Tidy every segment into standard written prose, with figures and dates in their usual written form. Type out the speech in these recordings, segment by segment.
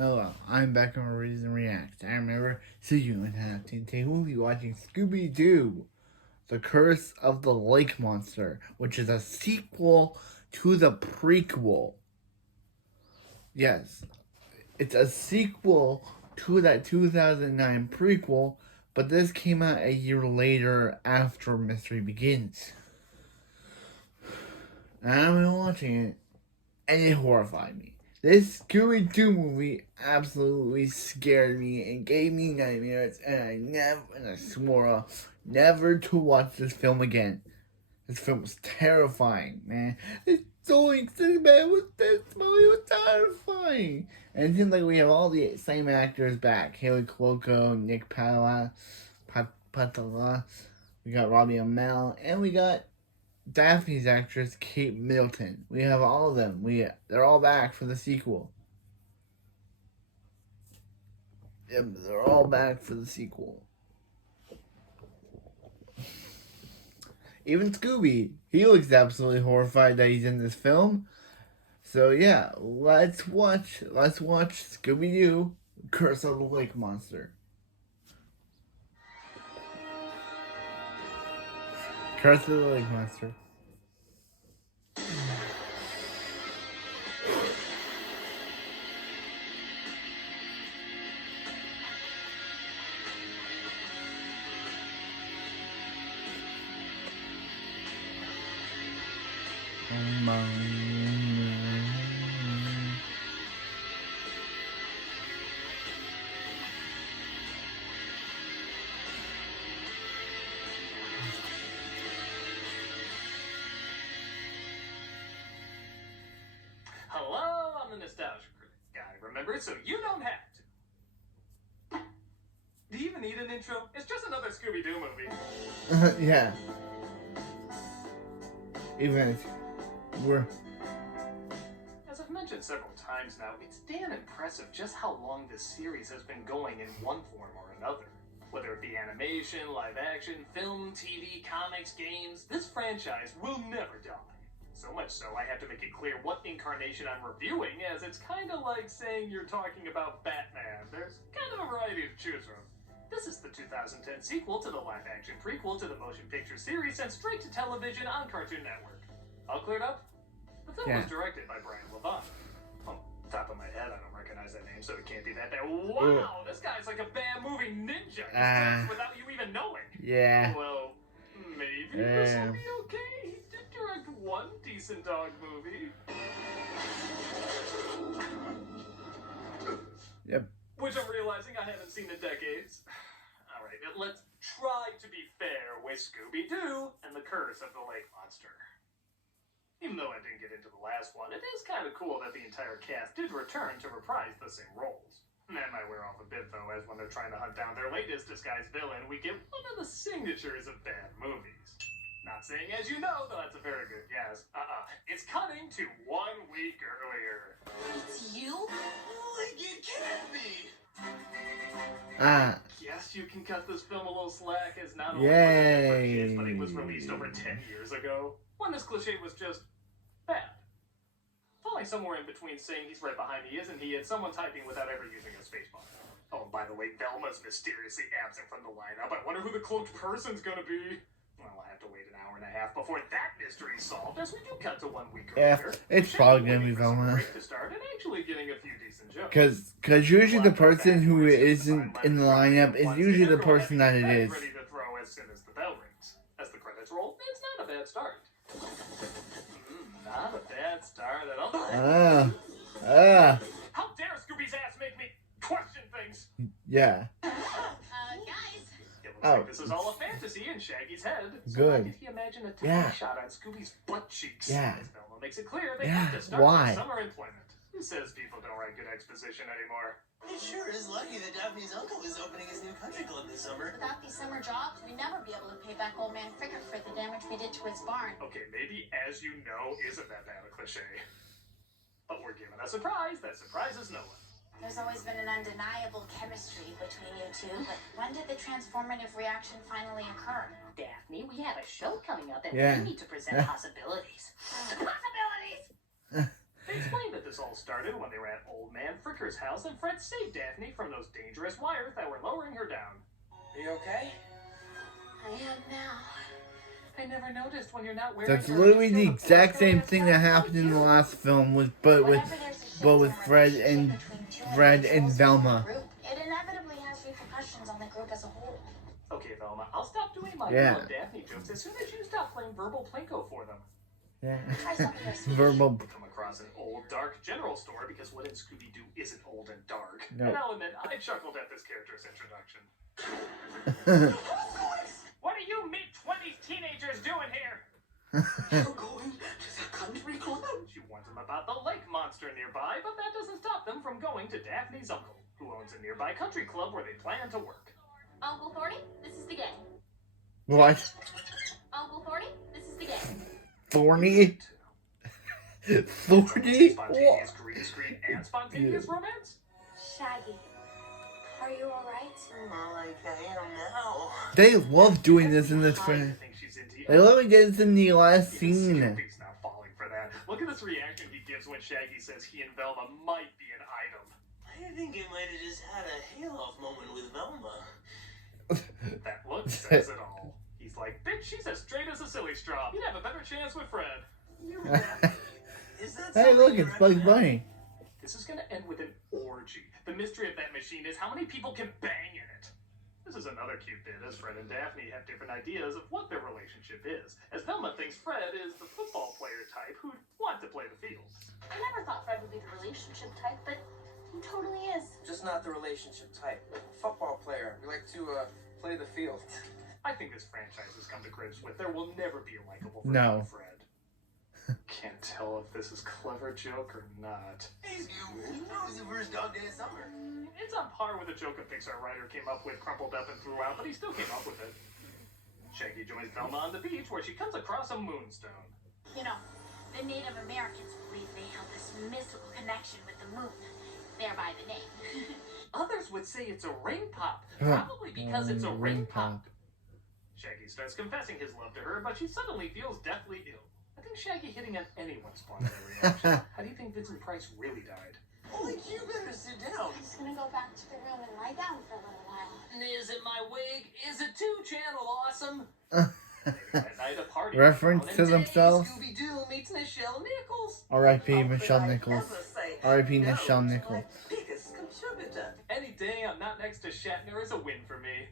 Hello, I'm back on Reason React. I remember seeing you in Hampton. Today we'll be watching Scooby-Doo, The Curse of the Lake Monster, which is a sequel to the prequel. Yes, it's a sequel to that 2009 prequel, but this came out a year later after Mystery Begins. And I've been watching it, and it horrified me. This Scooby-Doo movie absolutely scared me and gave me nightmares, and I swore off never to watch this film again. This film was terrifying, man. It's so exciting, man. This movie was terrifying. And it seems like we have all the same actors back. Haley Cuoco, Nick Patala, we got Robbie Amell, and we got Daphne's actress Kate Middleton. We have all of them. They're all back for the sequel. Yep, they're all back for the sequel. Even Scooby, he looks absolutely horrified that he's in this film. So yeah, let's watch Scooby-Doo, Curse of the Lake Monster. Curse of the Lake Monster. Hello, I'm the Nostalgia Critic guy, remember? So you don't have to. Do you even need an intro? It's just another Scooby-Doo movie. Yeah. Even if we're... As I've mentioned several times now, it's damn impressive just how long this series has been going in one form or another. Whether it be animation, live action, film, TV, comics, games, this franchise will never die. So much so, I have to make it clear what incarnation I'm reviewing, as it's kind of like saying you're talking about Batman. There's kind of a variety to choose from. This is the 2010 sequel to the live-action prequel to the motion picture series sent straight to television on Cartoon Network. All cleared up? The film was directed by Brian Levant. Oh, top of my head, I don't recognize that name, so it can't be that bad. Wow, this guy's like a bad movie ninja. He starts without you even knowing. Yeah. Well, maybe this will be okay. He did direct one decent dog movie. Yep. Which I'm realizing I haven't seen in decades. Alright, let's try to be fair with Scooby-Doo and the Curse of the Lake Monster. Even though I didn't get into the last one, it is kind of cool that the entire cast did return to reprise the same roles. That might wear off a bit, though, as when they're trying to hunt down their latest disguised villain, we get one of the signatures of bad movies. Not saying as you know, though that's a very good guess. It's cutting to 1 week earlier. It's you? Like it can't be! Guess you can cut this film a little slack, as not only was it for kids, but it was released over 10 years ago, when this cliche was just bad. Falling somewhere in between saying he's right behind me, isn't he, and someone typing without ever using a spacebar. Oh, and by the way, Velma's mysteriously absent from the lineup. I wonder who the cloaked person's gonna be. Well, I'll have to wait an hour and a half before that mystery's solved, as we do cut to 1 week earlier. It's probably gonna be Velma. To start and actually getting a few decent jokes. Cause usually the person who isn't in the lineup is usually the person that it is. Ready to throw as soon as the bell rings. As the credits roll, it's not a bad start. Not a bad start at all. How dare Scooby's ass make me question things? Yeah. Guys. It looks like this is all a fantasy in Shaggy's head. So Good. Why did he imagine a tiny shot on Scooby's butt cheeks? Yeah. As Velma makes it clear they have to start Why? their summer employment. Who says people don't write good exposition anymore? It sure is lucky that Daphne's uncle is opening his new country club this summer. Without these summer jobs, we'd never be able to pay back old man Fricker for the damage we did to his barn. Okay, maybe as you know isn't that bad a cliche. But we're given a surprise that surprises no one. There's always been an undeniable chemistry between you two, but when did the transformative reaction finally occur? Daphne, we have a show coming up and Yeah. we need to present possibilities. Possibilities! They explained that this all started when they were at Old Man Fricker's house and Fred saved Daphne from those dangerous wires that were lowering her down. Are you okay? I am now. I never noticed when you're not wearing That's her, literally you the still exact look same like thing that. that happened in the last film but with Fred and Velma. It inevitably has repercussions on the group as a whole. Okay, Velma, I'll stop doing my Yeah. Love Daphne jokes as soon as you stop playing verbal plinko for them. Yeah. Try something more sweet. Verbal. Come across an old, dark general store because what in Scooby-Doo isn't old and dark. No. And now and then, I chuckled at this character's introduction. What are you mid-20s teenagers doing here? You're going to the country club? She warns them about the lake monster nearby, but that doesn't stop them from going to Daphne's uncle, who owns a nearby country club where they plan to work. Uncle Thorny, this is the game. What? Uncle Thorny, this is the game. Thorny? Thorny? Spontaneous green screen and spontaneous romance? Shaggy, are you alright? More like I am now. They love doing this in this I film. think she's into They love it this in the last Even scene. Snoopy's not falling for that. Look at this reaction he gives when Shaggy says he and Velma might be an item. I think I might have just had a hail-off moment with Velma. That look says it all. He's like, bitch, she's as straight as a silly straw. You'd have a better chance with Fred. You're happy. Is that Hey, look, something it's you Bugs recommend? Bunny. This is gonna end with an orgy. The mystery of that machine is how many people can bang in it. This is another cute bit as Fred and Daphne have different ideas of what their relationship is, as Velma thinks Fred is the football player type who'd want to play the field. I never thought Fred would be the relationship type, but he totally is. Just not the relationship type. Football player. We like to play the field. I think this franchise has come to grips with there will never be a likable No. version of Fred. Can't tell if this is clever joke or not. Hey, Scooby, how was the first dog day of summer? It's on par with a joke a Pixar writer came up with, crumpled up and threw out, but he still came up with it. Shaggy joins Velma on the beach where she comes across a moonstone. You know, the Native Americans believe they have this mystical connection with the moon, thereby the name. Others would say it's a ring pop, probably because it's a ring pop. Shaggy starts confessing his love to her, but she suddenly feels deathly ill. I think Shaggy hitting on anyone's spontaneous reaction. How do you think Vincent Price really died? Holy, you better sit down. He's gonna go back to the room and lie down for a little while. Is it my wig? Is it 2-channel awesome? That night, a party Reference was to thrown, and themselves. Scooby-Doo meets Nichelle Nichols. R.I.P. Michelle Nichols. R.I.P. Nichelle Nichols. Biggest contributor. Any day I'm not next to Shatner is a win for me.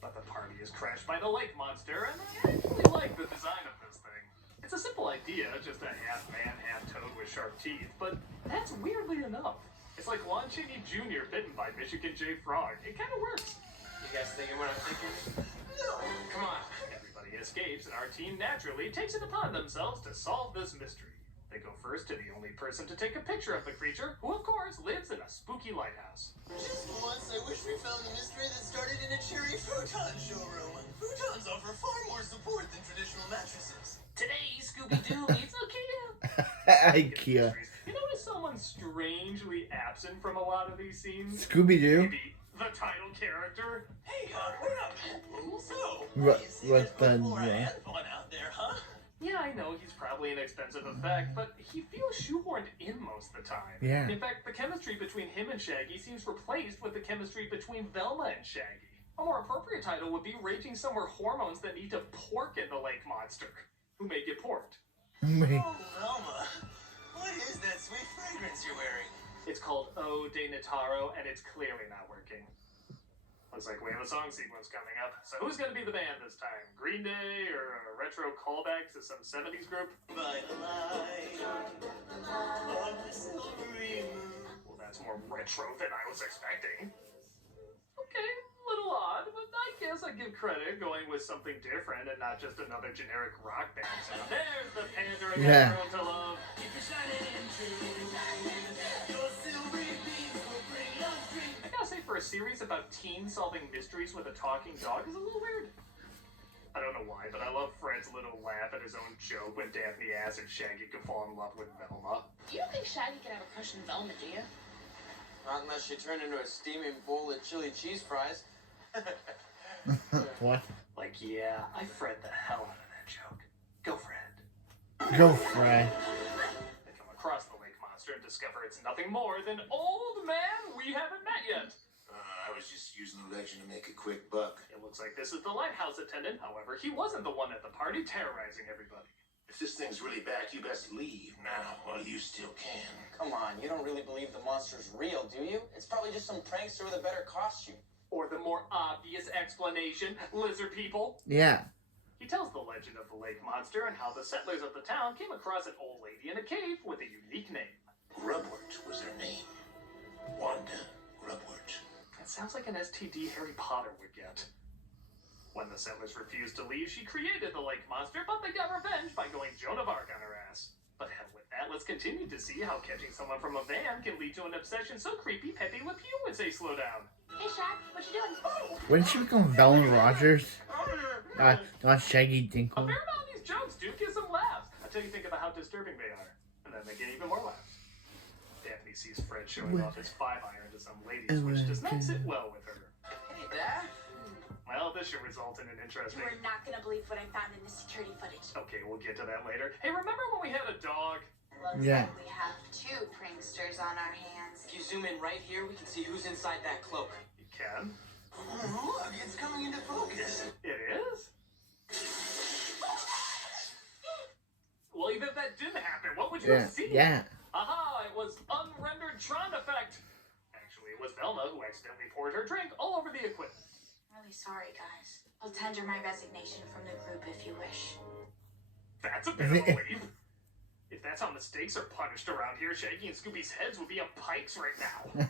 But the party is crashed by the lake monster, and I actually like the design of this thing. It's a simple idea, just a half-man, half-toad with sharp teeth, but that's weirdly enough. It's like Lon Chaney Jr. bitten by Michigan J. Frog. It kind of works. You guys thinking what I'm thinking? No. Come on. Everybody escapes, and our team naturally takes it upon themselves to solve this mystery. They go first to the only person to take a picture of the creature, who of course lives in a spooky lighthouse. Just once, I wish we found the mystery that started in a cherry futon showroom. Futons offer far more support than traditional mattresses. Today, Scooby-Doo meets IKEA. IKEA. You notice someone strangely absent from a lot of these scenes? Scooby-Doo? Maybe the title character? Hey, wait up. So, What- you see what's this that, before yeah? and fun out there, huh? Yeah, I know he's probably an expensive effect, but he feels shoehorned in most of the time. Yeah. In fact, the chemistry between him and Shaggy seems replaced with the chemistry between Velma and Shaggy. A more appropriate title would be Raging Summer Hormones That Need to Pork in the Lake Monster, who may get porked. Wait. Oh, Velma. What is that sweet fragrance you're wearing? It's called O de Nitaro, and it's clearly not working. Looks like we have a song sequence coming up. So who's going to be the band this time? Green Day or a retro callback to some 70s group? By the light of the silvery moon. Well, that's more retro than I was expecting. Okay, a little odd, but I guess I give credit going with something different and not just another generic rock band sound. There's the pandering Yeah. girl to love. Keep it shining and true. Your silvery beams will bring love dreams. I gotta say, for a series about teens solving mysteries with a talking dog is a little weird. I don't know why, but I love Fred's little laugh at his own joke when Daphne asks if Shaggy could fall in love with Velma. You don't think Shaggy could have a crush on Velma, do you? Not unless you turn into a steaming bowl of chili cheese fries. What? Like, yeah, I Fred the hell out of that joke. Go, Fred. Go, Fred. They come across the lake monster and discover it's nothing more than old man we haven't met yet. I was just using the legend to make a quick buck. It looks like this is the lighthouse attendant. However, he wasn't the one at the party terrorizing everybody. If this thing's really bad, you best leave now while you still can. Come on, you don't really believe the monster's real, do you? It's probably just some prankster with a better costume. Or the more obvious explanation, lizard people. Yeah. He tells the legend of the lake monster and how the settlers of the town came across an old lady in a cave with a unique name. Grubwort was her name. Wanda Grubwort. That sounds like an STD Harry Potter would get. When the settlers refused to leave, she created the lake monster, but they got revenge by going Joan of Arc on her ass. But hell with that, let's continue to see how catching someone from a van can lead to an obsession so creepy Pepe Le Pew would say slow down. Hey, Shaq, what you doing? When she become Velma Rogers? Not Shaggy A Dinkle. fair amount of these jokes do get some laughs until you think about how disturbing they are, and then they get even more laughs. Daphne sees Fred showing off his 5-iron to some ladies, which does not sit well with her. Hey, Dad. Well, this should result in an interesting... You are not going to believe what I found in the security footage. Okay, we'll get to that later. Hey, remember when we had a dog? Looks Yeah. like we have 2 pranksters on our hands. If you zoom in right here, we can see who's inside that cloak. You can. Oh, look, it's coming into focus. It is? Well, even if that didn't happen, what would you Yeah. have seen? Yeah. Aha, it was unrendered Tron effect. Actually, it was Velma who accidentally poured her drink all over the equipment. Really sorry, guys. I'll tender my resignation from the group if you wish. That's a bit of a leap. If that's how mistakes are punished around here, Shaggy and Scooby's heads would be on pikes right now.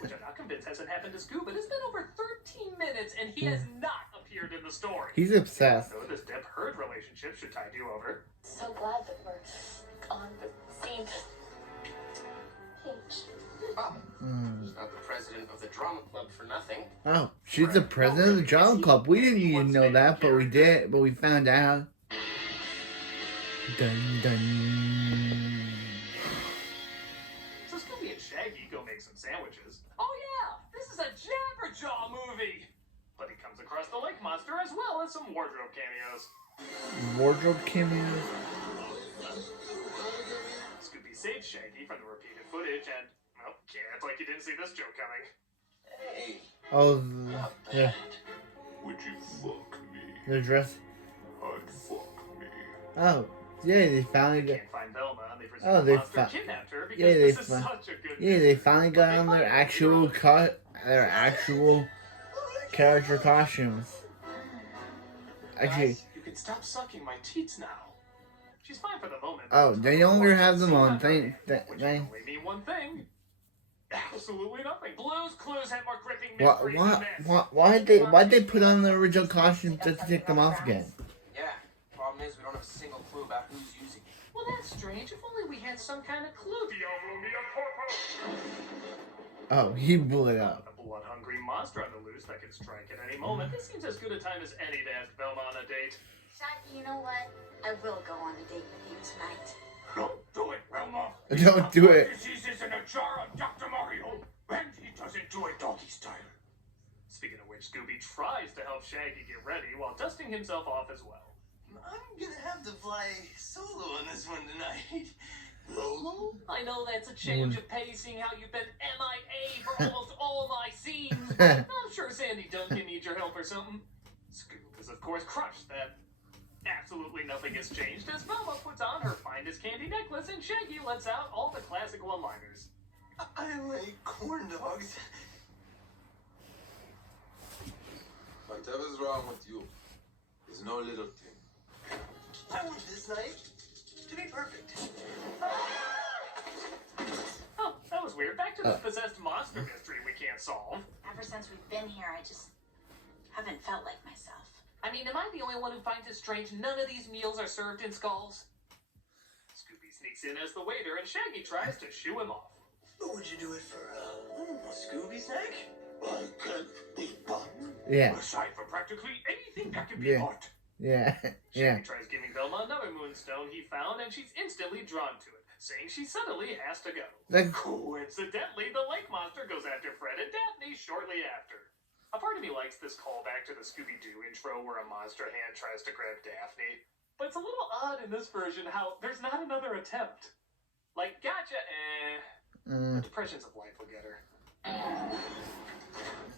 Which I'm not convinced hasn't happened to Scoob, but it's been over 13 minutes and he has not appeared in the story. He's obsessed. So this Deb Heard relationship should tide you over. So glad that we're on the same page. Oh, she's not the president of the drama club for nothing. Oh, she's the president of the drama club. We didn't even know that, but we did. But we found out. Dun dun. So Scooby and Shaggy go make some sandwiches. Oh yeah, this is a Jabberjaw movie! But he comes across the lake monster as well as some wardrobe cameos. Wardrobe cameos. Scooby saves Shaggy from the repeated footage and, well, can't act like you didn't see this joke coming. Hey, Oh, Not the, bad. Would you fuck me? the dress. I'd fuck me. Oh, yeah, they finally They got. can't find Velma and they presume Oh, the they monster kidnapped her because yeah, they this is fi- such a good Yeah, they finally got on their actual character costumes. Actually, Guys, you can stop sucking my teats now. She's fine for the moment. oh, they no longer have them on. Which Thing. can only mean one thing. Absolutely nothing. Blue's Clues had more gripping mysteries than this. Why'd they put on the original costumes just to take them off again? yeah. Problem is, we don't have a single clue about who's using it. Well, that's strange. If only we had some kind of clue. Diablo mia corpo. Oh, he blew it up. A blood-hungry monster on the loose that could strike at any moment. This seems as good a time as any to ask Velma on a date. Shaggy, you know what? I will go on a date with you tonight. Don't do it, Velma. Don't do it. Diseases in a jar of Dr. Mario, and he doesn't do it doggy style. Speaking of which, Scooby tries to help Shaggy get ready while dusting himself off as well. I'm gonna have to fly solo on this one tonight. Solo? I know that's a change of pace, seeing how you've been MIA for almost all my scenes. But I'm sure Sandy Duncan needs your help or something. Scoob is, of course, crushed that absolutely nothing has changed as Velma puts on her finest candy necklace and Shaggy lets out all the classic one-liners. I like corn dogs. Whatever's wrong with you is no little thing. I want this night to be perfect. Oh, that was weird. Back to the possessed monster mystery we can't solve. Ever since we've been here, I just haven't felt like myself. I mean, am I the only one who finds it strange none of these meals are served in skulls? Scooby sneaks in as the waiter and Shaggy tries to shoo him off. Would you do it for a Scooby snack? I can't be bought. Yeah, Aside from practically anything that can be Yeah. bought. yeah, yeah. Shaggy tries giving Velma another moonstone he found and she's instantly drawn to it, saying she suddenly has to go. Like, Coincidentally, the lake monster goes after Fred and Daphne shortly after. A part of me likes this callback to the Scooby-Doo intro where a monster hand tries to grab Daphne. But it's a little odd in this version how there's not another attempt. Like, gotcha, The depressions of life will get her.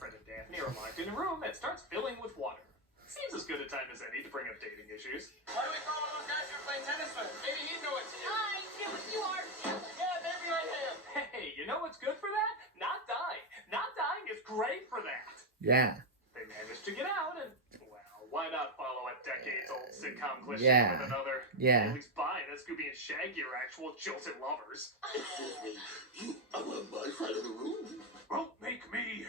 Fred and Daphne are locked in a room that starts filling with water. Seems as good a time as any to bring up dating issues. Why do we call all those guys who are playing tennis with? Maybe he'd know what to do. I knew you are jealous. Yeah, maybe I am. Hey, you know what's good for that? Not dying. Not dying is great for that. Yeah. They managed to get out, and, well, why not follow a decades-old sitcom cliche Yeah. with another? Yeah. At least buy that Scooby and Shaggy are actual jilted lovers. Excuse me, you are on my side of the room. Don't make me,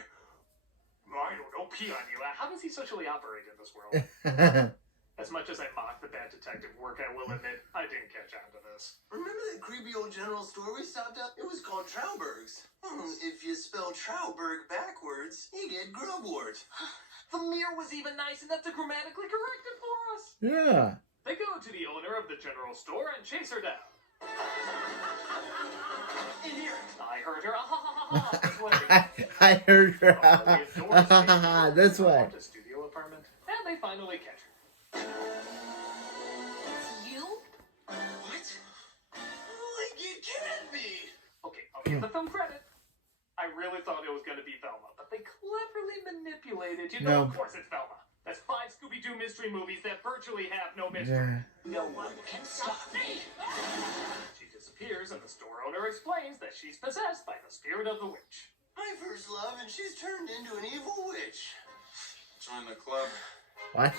I don't know, pee on you. How does he socially operate in this world? As much as I mock the bad detective work, I will admit, I didn't catch on to this. Remember that creepy old general store we stopped at? It was called Trauberg's. If you spell Trauberg backwards, you get Grubwort. The mirror was even nice enough to grammatically correct it for us. Yeah. They go to the owner of the general store and chase her down. In here. I heard her, this way. I heard her. This way. To studio apartment, and they finally catch her. You? What? Like, it can't be. Okay, I'll give the film credit. I really thought it was going to be Velma, but they cleverly manipulated. You know, No. of course it's Velma. That's 5 Scooby-Doo mystery movies that virtually have no mystery. Yeah. No one can stop me. She disappears, and the store owner explains that she's possessed by the spirit of the witch. My first love, and she's turned into an evil witch. Join the club. What?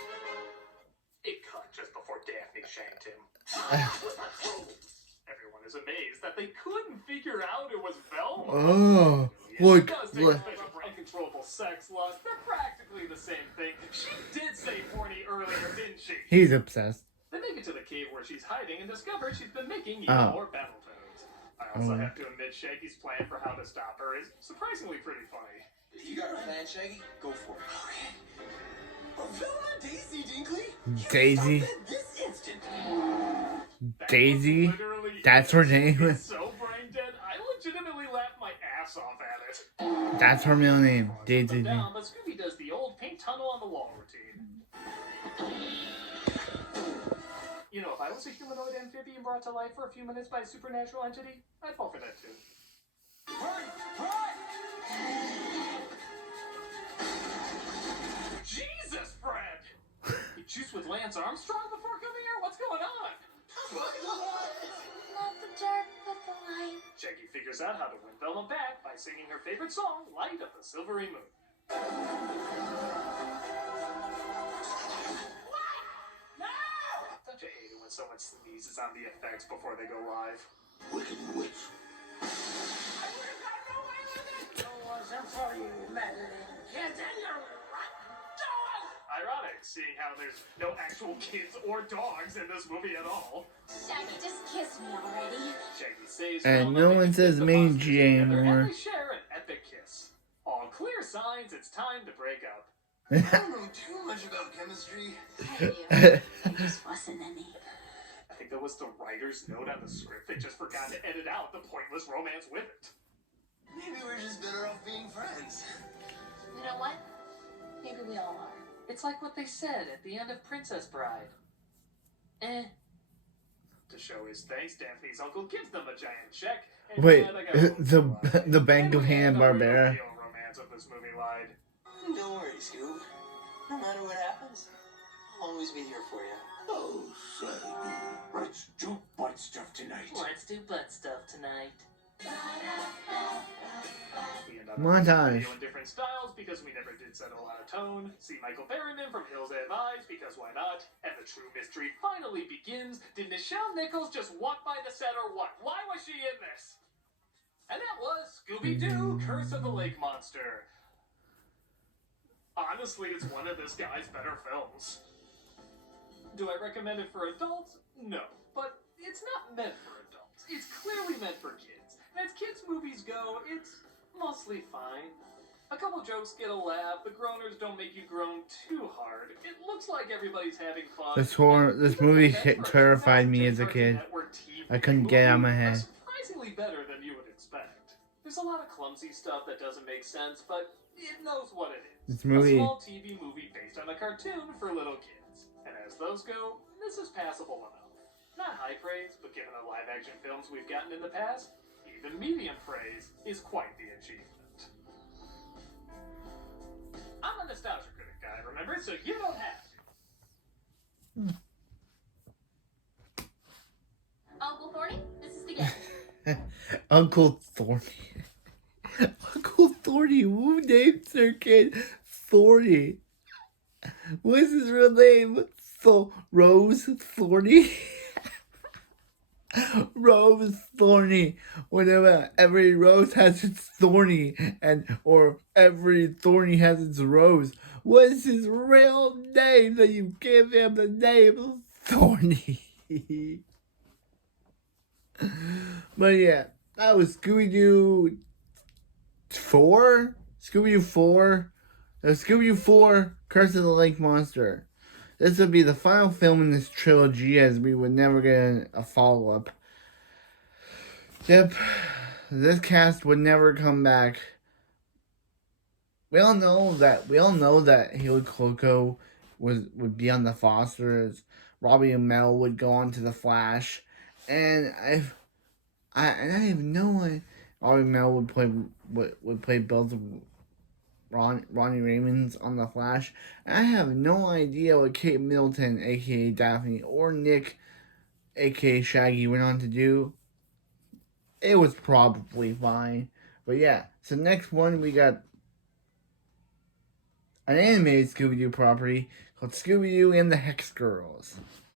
It cut just before Daphne shanked him. Everyone is amazed that they couldn't figure out it was Velma. Oh. It Look. does take Look. a special for uncontrollable sex lust. They're practically the same thing. She did say horny earlier, didn't she? He's obsessed. They make it to the cave where she's hiding and discover she's been making even Oh. more Battletoads. I also have to admit Shaggy's plan for how to stop her is surprisingly pretty funny. If you got a plan, Shaggy, go for it. Okay. Velma Daisy Dinkley? Daisy. You stop it this instant. That Daisy? was literally That's her it. name? It's so brain dead, I legitimately laughed my ass off at it. That's her middle name. Daisy. Down, but Scooby does the old paint tunnel on the wall routine. You know, if I was a humanoid amphibian brought to life for a few minutes by a supernatural entity, I'd fall for that too. Jesus, Fred! You juiced with Lance Armstrong before coming here? What's going on? Not the dark, but the light. Shaggy figures out how to win Velma back by singing her favorite song, Light of the Silvery Moon. Don't you hate it when someone sneezes on the effects before they go live? Wicked witch. Ironic, seeing how there's no actual kids or dogs in this movie at all. Shaggy, just kiss me already. Shaggy saves And Velma, no they one kiss says the main monsters G together, anymore. And they share an epic kiss. All clear signs it's time to break up. I don't know too much about chemistry. I knew. There just wasn't any. I think that was the writer's note on the script. They just forgot to edit out the pointless romance with it. Maybe we're just better off being friends. You know what? Maybe we all are. It's like what they said at the end of Princess Bride. To show his thanks, Daphne's uncle gives them a giant check. And Wait, I got a little the Bank of And we end up with the Hanna-Barbera. real romance of this movie lied. Don't worry, Scoob. No matter what happens, I'll always be here for you. Oh, Shaggy. Let's do butt stuff tonight. Let's do butt stuff tonight. We end up Montage. in different styles because we never did settle on a tone. See Michael Berryman from Hills Have Eyes because why not? And the true mystery finally begins. Did Nichelle Nichols just walk by the set or what? Why was she in this? And that was Scooby-Doo, Curse of the Lake Monster. Honestly, it's one of this guy's better films. Do I recommend it for adults? No. But it's not meant for adults. It's clearly meant for kids. And as kids' movies go, it's mostly fine. A couple jokes get a laugh. The groaners don't make you groan too hard. It looks like everybody's having fun. This movie terrified me as a kid. I couldn't get it out of my head. Surprisingly better than you would expect. There's a lot of clumsy stuff that doesn't make sense, but it knows what it is. This movie. A small TV movie based on a cartoon for little kids. And as those go, this is passable enough. Not high praise, but given the live action films we've gotten in the past, even medium praise is quite the achievement. I'm a nostalgia critic guy, remember? So you don't have to. Uncle Thorny, this is the game. Uncle Thorny. Uncle Thorny, who named their kid Thorny? What's his real name? Rose Thorny? Rose Thorny. Whenever every rose has its thorny, or every thorny has its rose. What is his real name that you give him the name Thorny? But yeah, that was Scooby-Doo 4? Scooby-Doo 4? Scooby-Doo 4, Curse of the Lake Monster. This would be the final film in this trilogy, as we would never get a follow-up. Yep, this cast would never come back. We all know that Haley Cuoco would be on the Fosters. Robbie Amell would go on to the Flash, and I have no idea. Robbie Amell would play both of Ronnie Raymond's on the Flash. And I have no idea what Kate Middleton, aka Daphne, or Nick, aka Shaggy, went on to do. It was probably fine, but yeah. So next one, we got an animated Scooby-Doo property called Scooby-Doo and the Hex Girls.